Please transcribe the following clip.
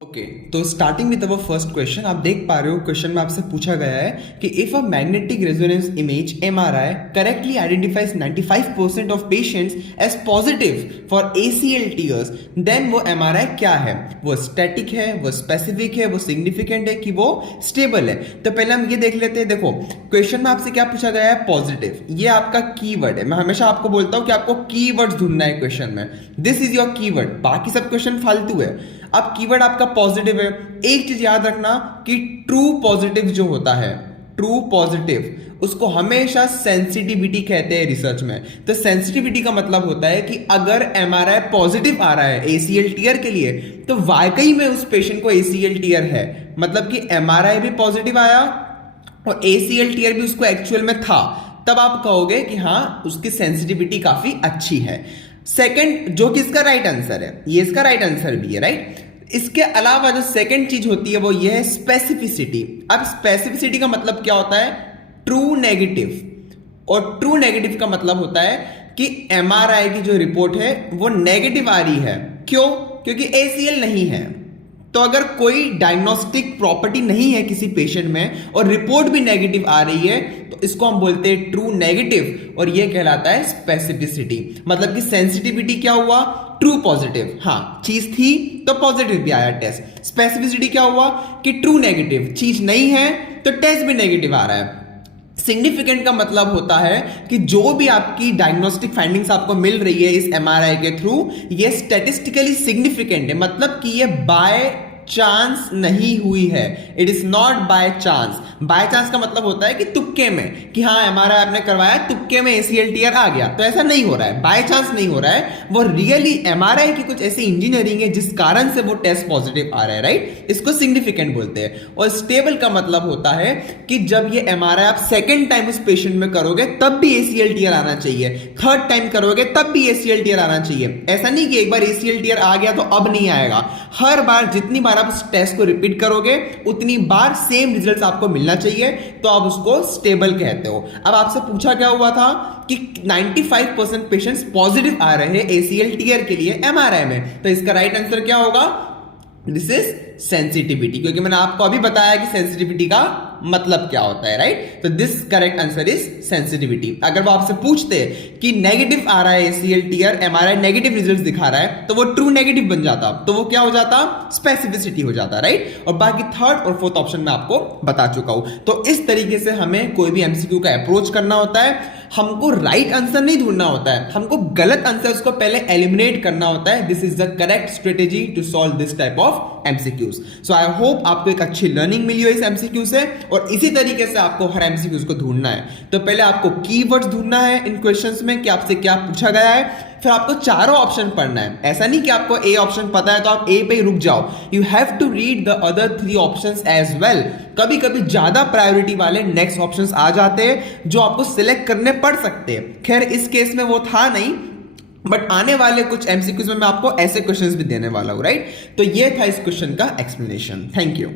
Okay तो starting with our first question आप देख पा रहे हो क्वेश्चन में आपसे पूछा गया है कि if a magnetic resonance image MRI correctly identifies 95% of patients as positive for ACL tears then वो एमआरआई क्या है, वो स्टैटिक है, वो स्पेसिफिक है, वो सिग्निफिकेंट है कि वो स्टेबल है। तो पहले हम ये देख लेते हैं। देखो क्वेश्चन में आपसे क्या पूछा गया है, पॉजिटिव। ये आपका कीवर्ड है। मैं हमेशा आपको बोलता हूं कि आपको कीवर्ड्स ढूंढना है क्वेश्चन में। दिस इज योर कीवर्ड, बाकी सब क्वेश्चन फालतू है। अब कीवर्ड आपका पॉजिटिव है। एक चीज याद रखना कि ट्रू पॉजिटिव जो होता है, ट्रू पॉजिटिव, उसको हमेशा सेंसिटिविटी कहते हैं रिसर्च में। तो सेंसिटिविटी का मतलब होता है कि अगर एमआरआई पॉजिटिव आ रहा है एसीएल टीयर के लिए तो वाकई में उस पेशेंट को एसीएल टीयर है। मतलब कि एमआरआई भी पॉजिटिव आया और एसीएल टीयर भी उसको एक्चुअल में था, तब आप कहोगे कि हाँ उसकी सेंसिटिविटी काफी अच्छी है। सेकंड, जो कि इसका राइट आंसर है, ये इसका राइट आंसर भी है, राइट। इसके अलावा जो सेकंड चीज होती है वो ये है स्पेसिफिसिटी। अब स्पेसिफिसिटी का मतलब क्या होता है, ट्रू नेगेटिव। और ट्रू नेगेटिव का मतलब होता है कि एमआरआई की जो रिपोर्ट है वो नेगेटिव आ रही है। क्यों? क्योंकि एसीएल नहीं है। तो अगर कोई डायग्नोस्टिक प्रॉपर्टी नहीं है किसी पेशेंट में और रिपोर्ट भी नेगेटिव आ रही है तो इसको हम बोलते हैं ट्रू नेगेटिव, और ये कहलाता है स्पेसिफिसिटी। मतलब कि सेंसिटिविटी क्या हुआ, ट्रू पॉजिटिव, हाँ चीज थी तो पॉजिटिव भी आया टेस्ट। स्पेसिफिसिटी क्या हुआ कि ट्रू नेगेटिव, चीज नहीं है तो टेस्ट भी नेगेटिव आ रहा है। सिग्निफिकेंट का मतलब होता है कि जो भी आपकी डायग्नोस्टिक फाइंडिंग्स आपको मिल रही है इस एमआरआई के थ्रू, ये स्टैटिस्टिकली सिग्निफिकेंट है। मतलब कि ये बाय चांस नहीं हुई है, it is not by chance. By chance का मतलब होता है कि तुक्के में, कि हाँ एमआरआई आपने करवाया, तुक्के में एसीएल टीयर आ गया, तो ऐसा नहीं हो रहा है, बाय चांस नहीं हो रहा है। वो रियली एमआरआई की कुछ ऐसी इंजीनियरिंग है जिस कारण से वो टेस्ट पॉजिटिव आ रहा है, राइट। इसको सिग्निफिकेंट बोलते हैं। और स्टेबल का मतलब होता है कि जब ये एमआरआई आप सेकेंड टाइम उस पेशेंट में करोगे तब भी एसीएल टीयर आना चाहिए, थर्ड टाइम करोगे तब भी एसीएल टीयर आना चाहिए। ऐसा नहीं कि एक बार एसीएल टीयर आ गया तो अब नहीं आएगा। हर बार जितनी बार आप उस टेस्ट को रिपीट करोगे उतनी बार सेम रिजल्ट्स आपको मिलना चाहिए, तो आप उसको स्टेबल कहते हो। अब आपसे पूछा क्या हुआ था कि 95% पेशेंट्स पॉजिटिव आ रहे हैं एसीएल टीयर के लिए एमआरआई में, तो इसका राइट आंसर क्या होगा, दिस इज सेंसिटिविटी। क्योंकि मैंने आपको अभी बताया कि सेंसिटिविटी का मतलब क्या होता है, राइट। तो this correct answer is sensitivity. अगर वो आपसे पूछते कि नेगेटिव आ रहा है ACL tear, MRI negative results दिखा रहा है, तो वो ट्रू नेगेटिव बन जाता, तो वो क्या हो जाता, स्पेसिफिसिटी हो जाता, राइट। और बाकी थर्ड और फोर्थ ऑप्शन में आपको बता चुका हूं। तो इस तरीके से हमें कोई भी एमसीक्यू का अप्रोच करना होता है। हमको राइट आंसर नहीं ढूंढना होता है, हमको गलत आंसर्स को पहले एलिमिनेट करना होता है। This is the correct strategy to solve this type of MCQs. So I hope आपको एक अच्छी लर्निंग मिली हो इस एमसीक्यू से, और इसी तरीके से आपको हर एमसीक्यूज को ढूंढना है। तो पहले आपको कीवर्ड्स ढूंढना है इन क्वेश्चंस में कि आपसे क्या पूछा गया है, फिर आपको चारों ऑप्शन पढ़ना है। ऐसा नहीं कि आपको ए ऑप्शन पता है तो आप ए पे ही रुक जाओ, you have to read the other 3 options as well. कभी कभी ज्यादा प्रायोरिटी वाले नेक्स्ट ऑप्शंस आ जाते हैं जो आपको सिलेक्ट करने पड़ सकते हैं। खैर इस केस में वो था नहीं, बट आने वाले कुछ एमसीक्यूज में मैं आपको ऐसे क्वेश्चंस भी देने वाला हूं, राइट। तो ये था इस क्वेश्चन का एक्सप्लेनेशन। Thank you.